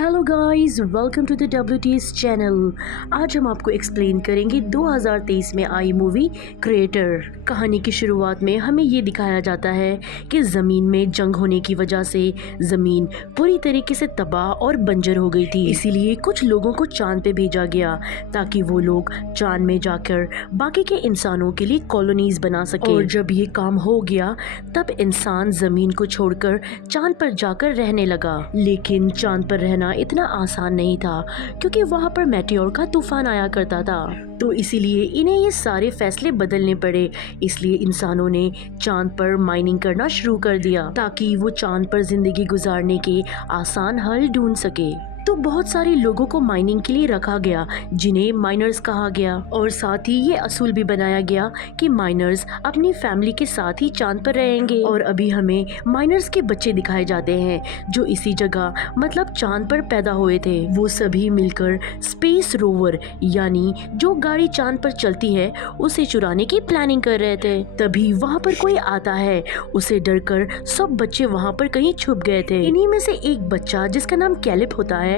Hello guys, welcome to the WTS channel. आज हम आपको एक्सप्लेन करेंगे 2023 में आई मूवी क्रिएटर। कहानी की शुरुआत में हमें ये दिखाया जाता है कि ज़मीन में जंग होने की वजह से ज़मीन पूरी तरीके से तबाह और बंजर हो गई थी। इसीलिए कुछ लोगों को चांद पे भेजा गया ताकि वो लोग चांद में जाकर बाकी के इंसानों के लिए कॉलोनीज बना सके। और जब ये काम हो गया तब इंसान ज़मीन को छोड़कर चांद पर जाकर रहने लगा। लेकिन चांद पर रहना इतना आसान नहीं था क्योंकि वहाँ पर मेटियोर का तूफान आया करता था। तो इसीलिए इन्हें ये सारे फैसले बदलने पड़े। इसलिए इंसानों ने चांद पर माइनिंग करना शुरू कर दिया ताकि वो चांद पर जिंदगी गुजारने के आसान हल ढूंढ सके। तो बहुत सारे लोगों को माइनिंग के लिए रखा गया जिन्हें माइनर्स कहा गया, और साथ ही ये असूल भी बनाया गया कि माइनर्स अपनी फैमिली के साथ ही चांद पर रहेंगे। और अभी हमें माइनर्स के बच्चे दिखाए जाते हैं जो इसी जगह मतलब चांद पर पैदा हुए थे। वो सभी मिलकर स्पेस रोवर यानी जो गाड़ी चांद पर चलती है उसे चुराने की प्लानिंग कर रहे थे। तभी वहाँ पर कोई आता है। उसे डरकर सब बच्चे वहाँ पर कहीं छुप गए थे। इन्हीं में से एक बच्चा जिसका नाम कैलिप होता है,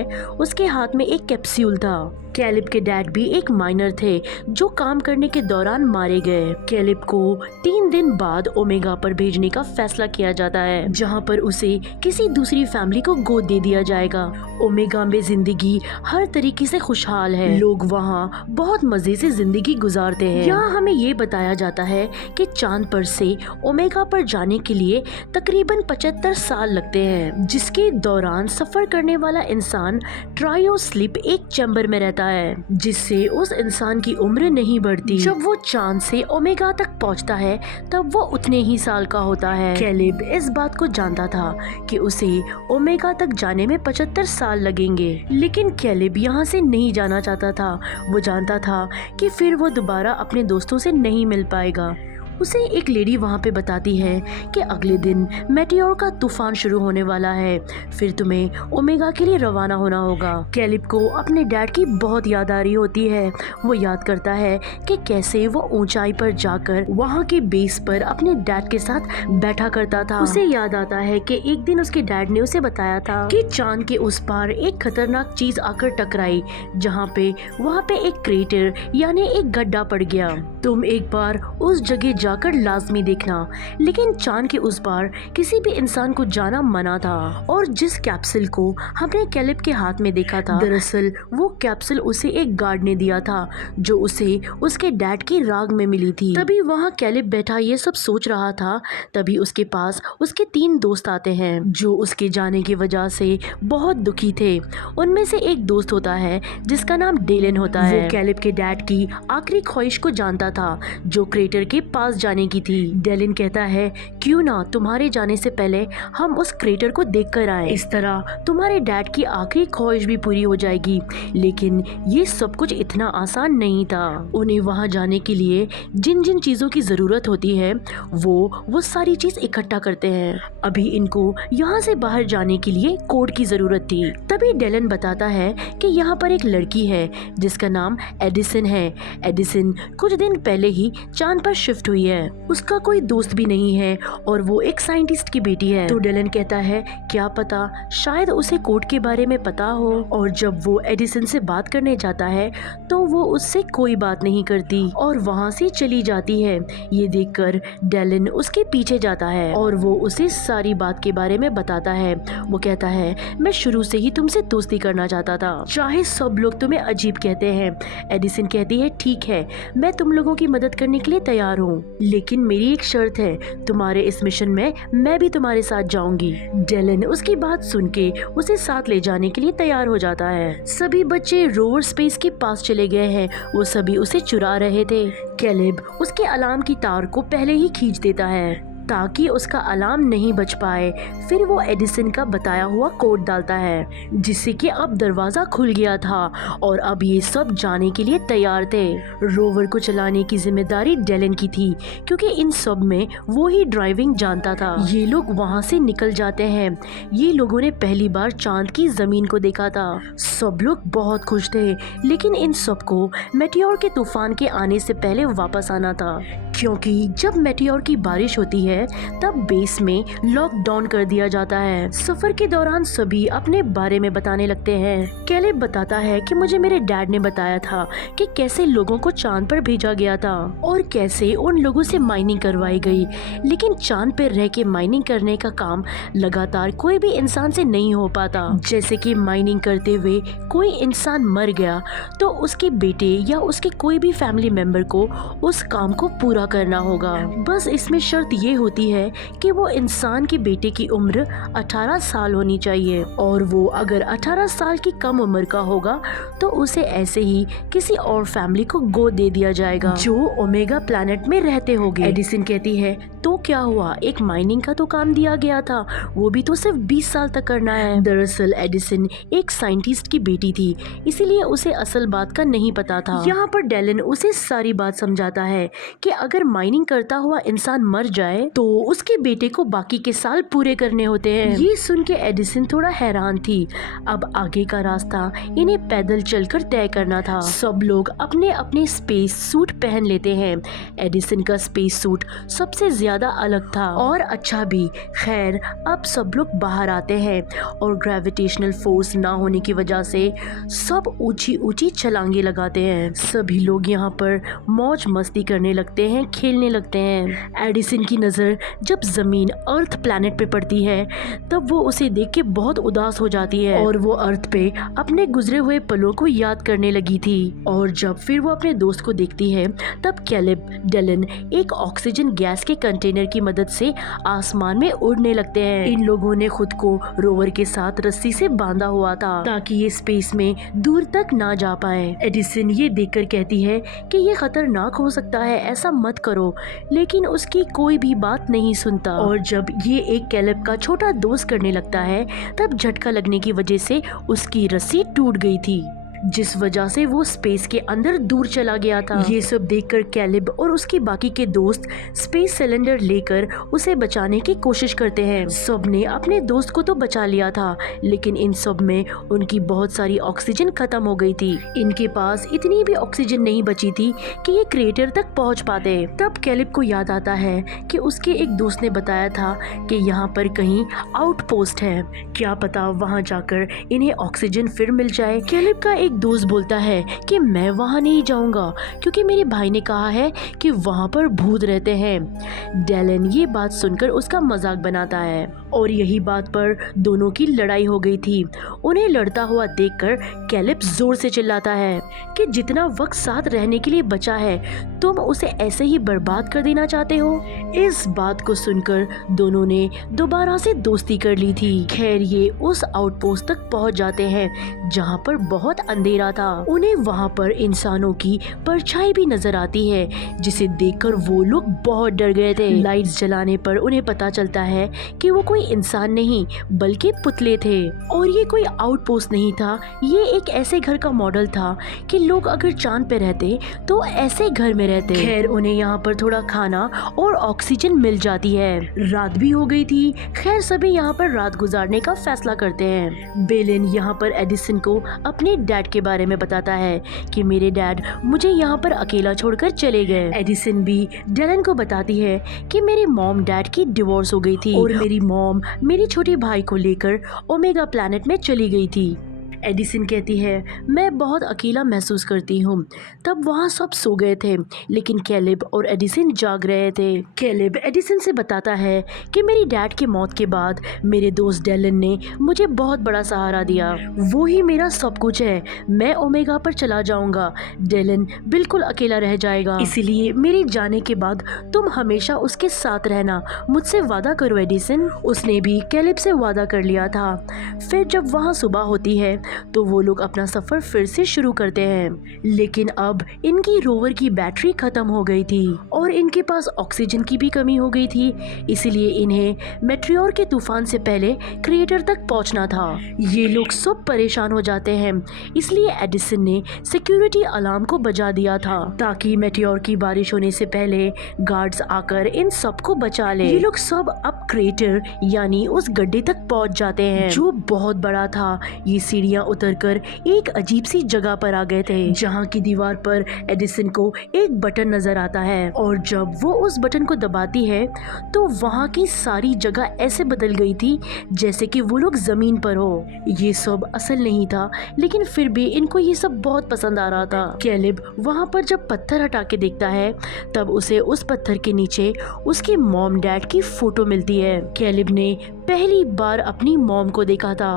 उसके हाथ में एक कैप्सूल था। कैलिप के डैड भी एक माइनर थे जो काम करने के दौरान मारे गए। कैलिप को 3 दिन बाद ओमेगा पर भेजने का फैसला किया जाता है जहां पर उसे किसी दूसरी फैमिली को गोद दे दिया जाएगा। ओमेगा में जिंदगी हर तरीके से खुशहाल है। लोग वहां बहुत मजे से जिंदगी गुजारते हैं। यहाँ हमें ये बताया जाता है कि चांद पर से ओमेगा पर जाने के लिए तकरीबन 75 साल लगते हैं, जिसके दौरान सफर करने वाला इंसान ट्रायो स्लीप एक चैम्बर में रहता है जिससे उस इंसान की उम्र नहीं बढ़ती। जब वो चांद से ओमेगा तक पहुंचता है तब वो उतने ही साल का होता है। कैलिब इस बात को जानता था कि उसे ओमेगा तक जाने में 75 साल लगेंगे, लेकिन कैलिब यहाँ से नहीं जाना चाहता था। वो जानता था कि फिर वो दोबारा अपने दोस्तों से नहीं मिल पाएगा। उसे एक लेडी वहाँ पे बताती है कि अगले दिन मेटियोर का तूफान शुरू होने वाला है, फिर तुम्हें ओमेगा के लिए रवाना होना होगा। कैलिप को अपने डैड की बहुत याद आ रही होती है। वो याद करता है कि कैसे वो ऊंचाई पर जाकर वहाँ के बेस पर अपने डैड के साथ बैठा करता था। उसे याद आता है कि एक दिन उसके डैड ने उसे बताया था कि चांद के उस पार एक खतरनाक चीज आकर टकराई जहाँ पे वहाँ पे एक क्रेटर यानी एक गड्ढा पड़ गया। तुम एक बार उस जगह जाकर लाजमी देखना। लेकिन चांद के उस पार किसी भी इंसान को जाना मना था। और जिस कैप्सूल को हमने कैलिप के हाथ में देखा था, दरअसल वो कैप्सूल उसे एक गार्ड ने दिया था जो उसे उसके डैड की राग में मिली थी। तभी वहाँ कैलिप बैठा ये सब सोच रहा था, तभी उसके पास उसके 3 दोस्त आते हैं जो उसके जाने की वजह से बहुत दुखी थे। उनमें से एक दोस्त होता है जिसका नाम डेलन होता है। वो कैलिप के डैड की आखिरी ख्वाहिश को जानता था जो क्रेटर के पास जाने की थी। डेलिन कहता है क्यों ना तुम्हारे जाने से पहले हम उस क्रेटर को देखकर आए, इस तरह तुम्हारे डैड की आखिरी ख्वाहिश भी पूरी हो जाएगी। लेकिन ये सब कुछ इतना आसान नहीं था। उन्हें वहां जाने के लिए जिन जिन चीजों की जरूरत होती है वो सारी चीज इकट्ठा करते हैं। अभी इनको यहाँ से बाहर जाने के लिए कोड की जरूरत थी। तभी डेलन बताता है कि यहाँ पर एक लड़की है जिसका नाम एडिसन है। एडिसन कुछ दिन पहले ही चांद पर शिफ्ट हुई है। उसका कोई दोस्त भी नहीं है और वो एक साइंटिस्ट की बेटी है। तो डेलन कहता है क्या पता शायद उसे कोड के बारे में पता हो। और जब वो एडिसन से बात करने जाता है तो वो उससे कोई बात नहीं करती और वहाँ से चली जाती है। ये देखकर डेलन उसके पीछे जाता है और वो उसे सारी बात के बारे में बताता है। वो कहता है मैं शुरू से ही तुमसे दोस्ती करना चाहता था, चाहे सब लोग तुम्हें अजीब कहते हैं। एडिसन कहती है ठीक है, मैं तुम लोगों की मदद करने के लिए तैयार हूँ, लेकिन मेरी एक शर्त है, तुम्हारे इस मिशन में मैं भी तुम्हारे साथ जाऊंगी। डेलन उसकी बात सुन के उसे साथ ले जाने के लिए तैयार हो जाता है। सभी बच्चे रोवर स्पेस के पास चले गए हैं। वो सभी उसे चुरा रहे थे। कैलिब उसके अलार्म की तार को पहले ही खींच देता है ताकि उसका अलार्म नहीं बज पाए। फिर वो एडिसन का बताया हुआ कोड डालता है जिससे कि अब दरवाजा खुल गया था और अब ये सब जाने के लिए तैयार थे। रोवर को चलाने की जिम्मेदारी डेलन की थी क्योंकि इन सब में वो ही ड्राइविंग जानता था। ये लोग वहाँ से निकल जाते हैं। ये लोगों ने पहली बार चांद की जमीन को देखा था। सब लोग बहुत खुश थे, लेकिन इन सबको मेटियोर के तूफान के आने से पहले वापस आना था क्योंकि जब मेटियोर की बारिश होती है तब बेस में लॉकडाउन कर दिया जाता है। सफर के दौरान सभी अपने बारे में बताने लगते हैं। कैलेब बताता है कि मुझे मेरे डैड ने बताया था कि कैसे लोगों को चांद पर भेजा गया था और कैसे उन लोगों से माइनिंग करवाई गई, लेकिन चांद पर रह के माइनिंग करने का काम लगातार कोई भी इंसान से नहीं हो पाता। जैसे कि माइनिंग करते हुए कोई इंसान मर गया तो उसके बेटे या उसके कोई भी फैमिली मेंबर को उस काम को पूरा करना होगा। बस इसमें शर्त ये होती है कि वो इंसान के बेटे की उम्र 18 साल होनी चाहिए और वो अगर 18 साल की कम उम्र का होगा तो उसे ऐसे ही किसी और फैमिली को गोद दे दिया जाएगा जो ओमेगा प्लैनेट में रहते होंगे। एडिसन कहती है तो क्या हुआ, एक माइनिंग का तो काम दिया गया था, वो भी तो सिर्फ 20 साल तक करना है। दरअसल एडिसन एक साइंटिस्ट की बेटी थी, इसीलिए उसे असल बात का नहीं पता था। यहाँ पर डेलन उसे सारी बात समझाता है कि अगर माइनिंग करता हुआ इंसान मर जाए तो उसके बेटे को बाकी के साल पूरे करने होते हैं। ये सुन के एडिसन थोड़ा हैरान थी। अब आगे का रास्ता इन्हें पैदल चलकर तय करना था। सब लोग अपने अपने स्पेस सूट पहन लेते हैं। एडिसन का स्पेस सूट सबसे ज्यादा अलग था और अच्छा भी। खैर अब सब लोग बाहर आते हैं और ग्रेविटेशनल फोर्स ना होने की वजह से सब ऊंची ऊंची छलांगे लगाते हैं। सभी लोग यहाँ पर मौज मस्ती करने लगते हैं, खेलने लगते हैं। एडिसन की नजर जब जमीन अर्थ प्लैनेट पे पड़ती है तब वो उसे देख के बहुत उदास हो जाती है और वो अर्थ पे अपने गुजरे हुए पलों को याद करने लगी थी। और जब फिर वो अपने दोस्त को देखती है तब कैलेब डेलन एक ऑक्सीजन गैस के कंटेनर की मदद से आसमान में उड़ने लगते हैं। इन लोगों ने खुद को रोवर के साथ रस्सी से बांधा हुआ था ताकि ये स्पेस में दूर तक ना जा पाए। एडिसन ये देखकर कहती है कि ये खतरनाक हो सकता है, ऐसा मत करो, लेकिन उसकी कोई भी बात नहीं सुनता। और जब ये एक कैलेब का छोटा दोस्त करने लगता है तब झटका लगने की वजह से उसकी रस्सी टूट गई थी, जिस वजह से वो स्पेस के अंदर दूर चला गया था। ये सब देखकर कैलेब और उसके बाकी के दोस्त स्पेस सिलेंडर लेकर उसे बचाने की कोशिश करते हैं। सब ने अपने दोस्त को तो बचा लिया था, लेकिन इन सब में उनकी बहुत सारी ऑक्सीजन खत्म हो गई थी। इनके पास इतनी भी ऑक्सीजन नहीं बची थी कि ये क्रेटर तक पहुंच पाते। तब कैलेब को याद आता है कि उसके एक दोस्त ने बताया था कि यहाँ पर कहीं आउटपोस्ट है, क्या पता वहाँ जाकर इन्हें ऑक्सीजन फिर मिल जाए। कैलेब का एक दोस्त बोलता है कि मैं वहां नहीं जाऊंगा क्योंकि मेरे भाई ने कहा है कि वहां पर भूत रहते हैं। डेलन ये बात सुनकर उसका मजाक बनाता है और यही बात पर दोनों की लड़ाई हो गई थी। उन्हें लड़ता हुआ देखकर कैलेब जोर से चिल्लाता है कि जितना वक्त साथ रहने के लिए बचा है तुम उसे ऐसे ही बर्बाद कर देना चाहते हो। इस बात को सुनकर दोनों ने दोबारा से दोस्ती कर ली थी। खैर ये उस आउटपोस्ट तक पहुंच जाते हैं जहां पर बहुत अंधेरा था। उन्हें वहां पर इंसानों की परछाई भी नजर आती है, जिसे देखकर वो लोग बहुत डर गए थे। लाइट्स जलाने पर उन्हें पता चलता है कि वो कोई इंसान नहीं बल्कि पुतले थे और ये कोई आउटपोस्ट नहीं था, ये एक ऐसे घर का मॉडल था कि लोग अगर चांद पे रहते तो ऐसे घर में रहते। खैर उन्हें यहाँ पर थोड़ा खाना और ऑक्सीजन मिल जाती है। रात भी हो गई थी। खैर सभी यहाँ पर रात गुजारने का फैसला करते हैं। बेलिन यहाँ पर एडिसन को अपने डैड के बारे में बताता है कि मेरे डैड मुझे यहाँ पर अकेला छोड़कर चले गए। एडिसन भी डेलन को बताती है कि मेरी मॉम डैड की डिवोर्स हो गई थी और मेरी मॉम मेरी छोटे भाई को लेकर ओमेगा प्लैनेट में चली गई थी। एडिसन कहती है मैं बहुत अकेला महसूस करती हूँ। तब वहाँ सब सो गए थे लेकिन कैलेब और एडिसन जाग रहे थे। कैलेब एडिसन से बताता है कि मेरी डैड की मौत के बाद मेरे दोस्त डेलन ने मुझे बहुत बड़ा सहारा दिया, वो ही मेरा सब कुछ है। मैं ओमेगा पर चला जाऊंगा, डेलन बिल्कुल अकेला रह जाएगा, इसीलिए मेरे जाने के बाद तुम हमेशा उसके साथ रहना, मुझसे वादा करो एडिसन। उसने भी कैलेब से वादा कर लिया था। फिर जब वहाँ सुबह होती है तो वो लोग अपना सफर फिर से शुरू करते हैं, लेकिन अब इनकी रोवर की बैटरी खत्म हो गई थी और इनके पास ऑक्सीजन की भी कमी हो गई थी, इसलिए इन्हें मेट्रियोर के तूफान से पहले क्रिएटर तक पहुंचना था। ये लोग सब परेशान हो जाते हैं, इसलिए एडिसन ने सिक्योरिटी अलार्म को बजा दिया था ताकि मेटियोर की बारिश होने से पहले गार्ड्स आकर इन सबको बचा ले। ये लोग सब अब क्रेटर यानी उस गड्ढे तक पहुंच जाते हैं जो बहुत बड़ा था। ये सीढ़ियां सीढ़ियां उतरकर एक अजीब सी जगह पर आ गए थे जहां की दीवार पर एडिसन को एक बटन नजर आता है और जब वो उस बटन को दबाती है तो वहां की सारी जगह ऐसे बदल गई थी जैसे कि वो लोग जमीन पर हो। ये सब असल नहीं था लेकिन फिर भी इनको ये सब बहुत पसंद आ रहा था। कैलिब वहां पर जब पत्थर हटा के देखता है तब उसे उस पत्थर के नीचे उसकी मॉम डैड की फोटो मिलती है। कैलिब ने पहली बार अपनी मॉम को देखा था।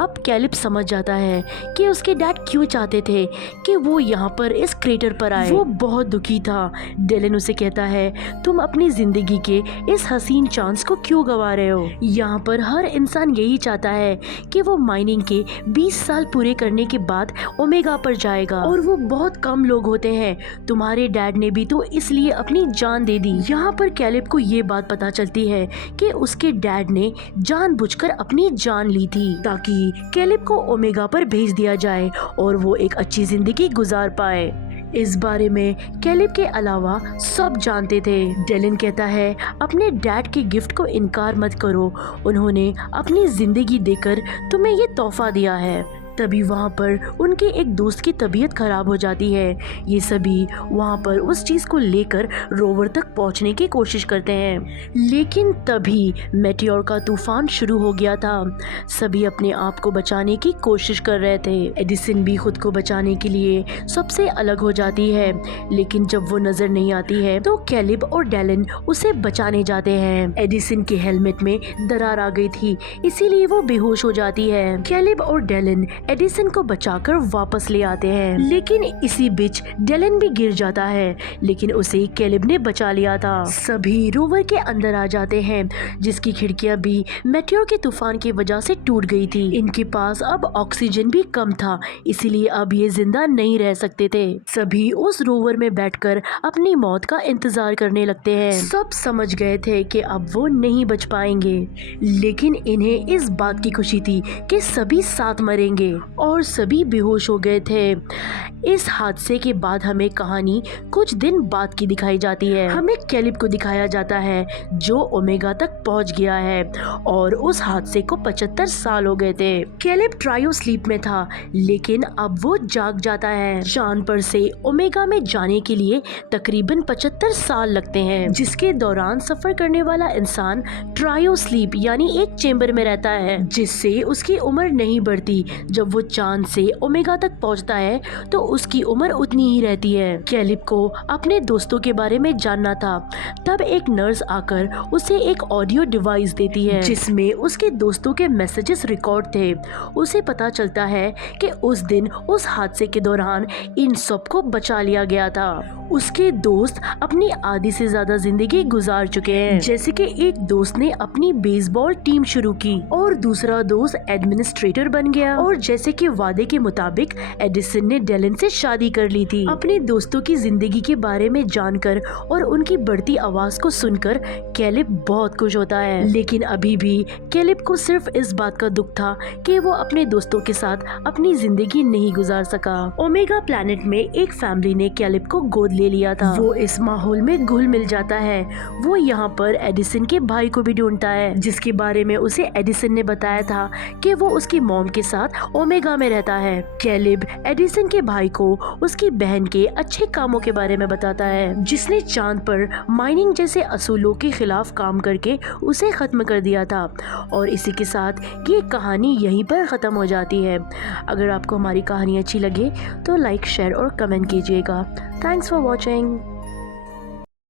अब कैलिब समझ जाता है कि उसके डैड क्यों चाहते थे कि वो यहाँ पर इस क्रेटर पर आए। वो बहुत दुखी था। डेलन उसे कहता है तुम अपनी जिंदगी के इस हसीन चांस को क्यों गवा रहे हो। यहाँ पर हर इंसान यही चाहता है कि वो माइनिंग के 20 साल पूरे करने के बाद ओमेगा पर जाएगा और वो बहुत कम लोग होते हैं। तुम्हारे डैड ने भी तो इसलिए अपनी जान दे दी। यहाँ पर कैलिब को ये बात पता चलती है कि उसके डैड ने जानबूझकर अपनी जान ली थी ताकि कैलिब को ओमेगा पर भेज दिया जाए और वो एक अच्छी जिंदगी गुजार पाए। इस बारे में कैलिब के अलावा सब जानते थे। डेलन कहता है अपने डैड के गिफ्ट को इनकार मत करो, उन्होंने अपनी जिंदगी देकर तुम्हें ये तोहफा दिया है। तभी वहाँ पर उनके एक दोस्त की तबीयत खराब हो जाती है। ये सभी वहाँ पर उस चीज़ को लेकर रोवर तक पहुँचने की कोशिश करते हैं लेकिन तभी मेटियोर का तूफान शुरू हो गया था। सभी अपने आप को बचाने की कोशिश कर रहे थे। एडिसन भी खुद को बचाने के लिए सबसे अलग हो जाती है लेकिन जब वो नजर नहीं आती है तो कैलिब और डेलन उसे बचाने जाते हैं। एडिसन के हेलमेट में दरार आ गई थी इसीलिए वो बेहोश हो जाती है। कैलिब और डेलन एडिसन को बचाकर वापस ले आते हैं लेकिन इसी बीच डेलन भी गिर जाता है लेकिन उसे कैलिब ने बचा लिया था। सभी रोवर के अंदर आ जाते हैं जिसकी खिड़कियां भी मेटियोर के तूफान की वजह से टूट गई थी। इनके पास अब ऑक्सीजन भी कम था इसीलिए अब ये जिंदा नहीं रह सकते थे। सभी उस रोवर में बैठकर अपनी मौत का इंतजार करने लगते हैं। सब समझ गए थे कि अब वो नहीं बच पाएंगे लेकिन इन्हें इस बात की खुशी थी कि सभी साथ मरेंगे और सभी बेहोश हो गए थे। इस हादसे के बाद हमें कहानी कुछ दिन बाद की दिखाई जाती है। हमें कैलिब को दिखाया जाता है जो ओमेगा तक पहुंच गया है और उस हादसे को 75 साल हो गए थे। कैलिब ट्रायो स्लीप में था लेकिन अब वो जाग जाता है। चांद पर से ओमेगा में जाने के लिए तकरीबन 75 साल लगते हैं जिसके दौरान सफर करने वाला इंसान ट्रायो स्लीप यानी एक चेंबर में रहता है जिससे उसकी उम्र नहीं बढ़ती। जब वो चांद से ओमेगा तक पहुंचता है तो उसकी उम्र उतनी ही रहती है। कैलिब को अपने दोस्तों के बारे में जानना था। तब एक नर्स आकर उसे एक ऑडियो डिवाइस देती है जिसमें उसके दोस्तों के मैसेजेस रिकॉर्ड थे। उसे पता चलता है कि उस दिन उस हादसे के दौरान इन सबको बचा लिया गया था। उसके दोस्त अपनी आधी से ज्यादा जिंदगी गुजार चुके हैं जैसे कि एक दोस्त ने अपनी बेसबॉल टीम शुरू की और दूसरा दोस्त एडमिनिस्ट्रेटर बन गया और जैसे कि वादे के मुताबिक एडिसन ने डेलन से शादी कर ली थी। अपने दोस्तों की जिंदगी के बारे में जानकर और उनकी बढ़ती आवाज को सुनकर कैलिब बहुत खुश होता है लेकिन अभी भी कैलिब को सिर्फ इस बात का दुख था कि वो अपने दोस्तों के साथ अपनी जिंदगी नहीं गुजार सका। ओमेगा प्लैनेट में एक फैमिली ने कैलिब को गोद ले लिया था। वो इस माहौल में घुल मिल जाता है। वो यहाँ पर एडिसन के भाई को भी ढूंढता है जिसके बारे में उसे एडिसन ने बताया था कि वो उसकी मॉम के साथ ओमेगा में रहता है। कैलिब एडिसन के भाई को उसकी बहन के अच्छे कामों के बारे में बताता है जिसने चांद पर माइनिंग जैसे असूलों के खिलाफ काम करके उसे खत्म कर दिया था। और इसी के साथ ये कहानी यहीं पर खत्म हो जाती है। अगर आपको हमारी कहानी अच्छी लगे तो लाइक, शेयर और कमेंट कीजिएगा। Thanks for watching.